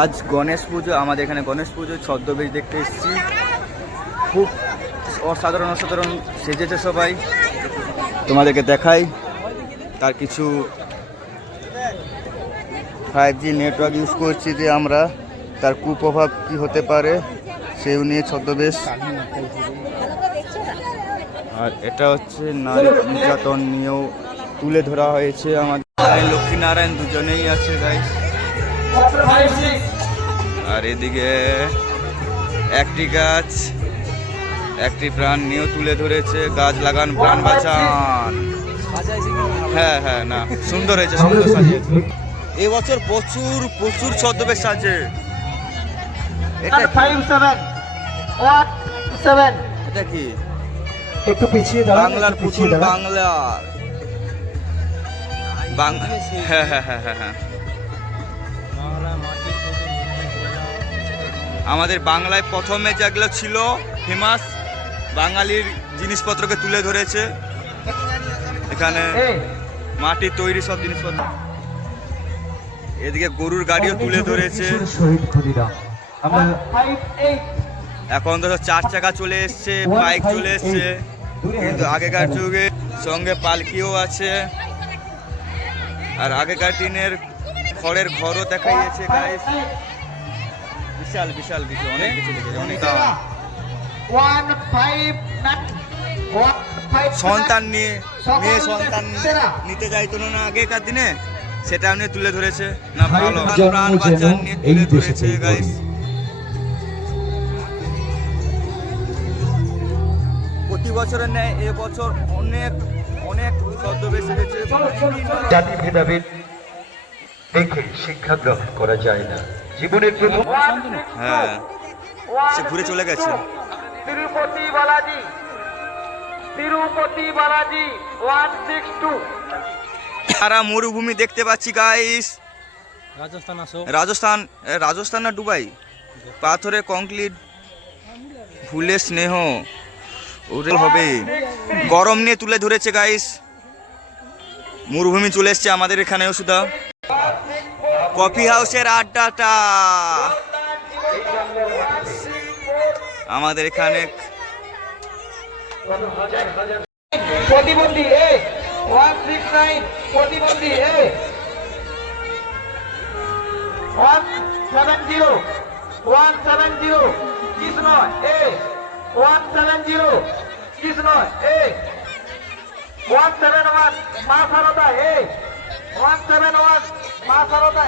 আজ গণেশ পুজো, আমাদের এখানে গণেশ পুজো ছদ্মবেশ দেখতে এসেছি। খুব অসাধারণ অসাধারণ সেজেছে সবাই, তোমাদেরকে দেখাই। তার কিছু 5G নেটওয়ার্ক ইউজ করছি যে আমরা, তার কুপ্রভাব কি হতে পারে সেই নিয়ে ছদ্মবেশ। আর এটা হচ্ছে নারী নির্যাতন নিয়েও তুলে ধরা হয়েছে। আমাদের লক্ষ্মীনারায়ণ দুজনেই আছে গাইস। আর এদিকে একটি গাছ একটি প্রাণ নিয়েও তুলে ধরেছে। গাছ লাগান প্রাণ বাঁচান। হ্যাঁ হ্যাঁ, না সুন্দর হয়েছে, সুন্দর সাজিয়েছে। এবছর প্রচুর প্রচুর ছদ্মবেশ আছে। এটা কি একটু পিছিয়ে দাঁড়ান, বাংলার পুতুল, বাংলার হ্যাঁ হ্যাঁ হ্যাঁ হ্যাঁ হ্যাঁ, আমাদের বাংলায় প্রথমে যেগুলো ছিল ফেমাস বাঙালির জিনিসপত্রকে তুলে ধরেছে। এখানে মাটির তৈরি সব জিনিসপত্র। এদিকে গরুর গাড়িও তুলে ধরেছে। এখন তো 4 চাকা চলে এসছে, বাইক চলে এসছে, কিন্তু আগেকার যুগে সঙ্গে পালকিও আছে। আর আগেকার দিনের খড়ের ঘরও দেখা গিয়েছে গাইস। বিশাল বিশাল কিছু, অনেক কিছু দেখেছে, অনেক দাম। সন্তান নিয়ে মেয়ে সন্তান নিতে যাইতো না আগেকার দিনে, সেটা নিয়ে তুলে ধরেছে। না ভালো, প্রাণ বাঁচান নিয়ে তুলে ধরেছে গাইস। প্রতি বছরের ন্যায় এবছর অনেক অনেক ছদ্মবেশ এসেছে। জাতি ভেদাভেদ দেখে শিক্ষা গ্রহণ করা যায় না। জীবনের প্রথম হ্যাঁ, সে ঘুরে চলে গেছে। তিরুপতি বালাজি 162। সারা মরুভূমি দেখতে পাচ্ছি গাইস। রাজস্থান না দুবাই, পাথরে কংক্রিট, ফুলের স্নেহ ওরে হবে। গরম নিয়ে তুলে ধরেছে গাইস। মরুভূমি চলে এসছে আমাদের এখানেও শুধু। কফি হাউসের আড্ডাটা আমাদের এখানে। প্রতিবন্ধী 169, প্রতিবন্ধী 170 কৃষ্ণ 170 কৃষ্ণ 171 মা সারদা 171 মা সারদা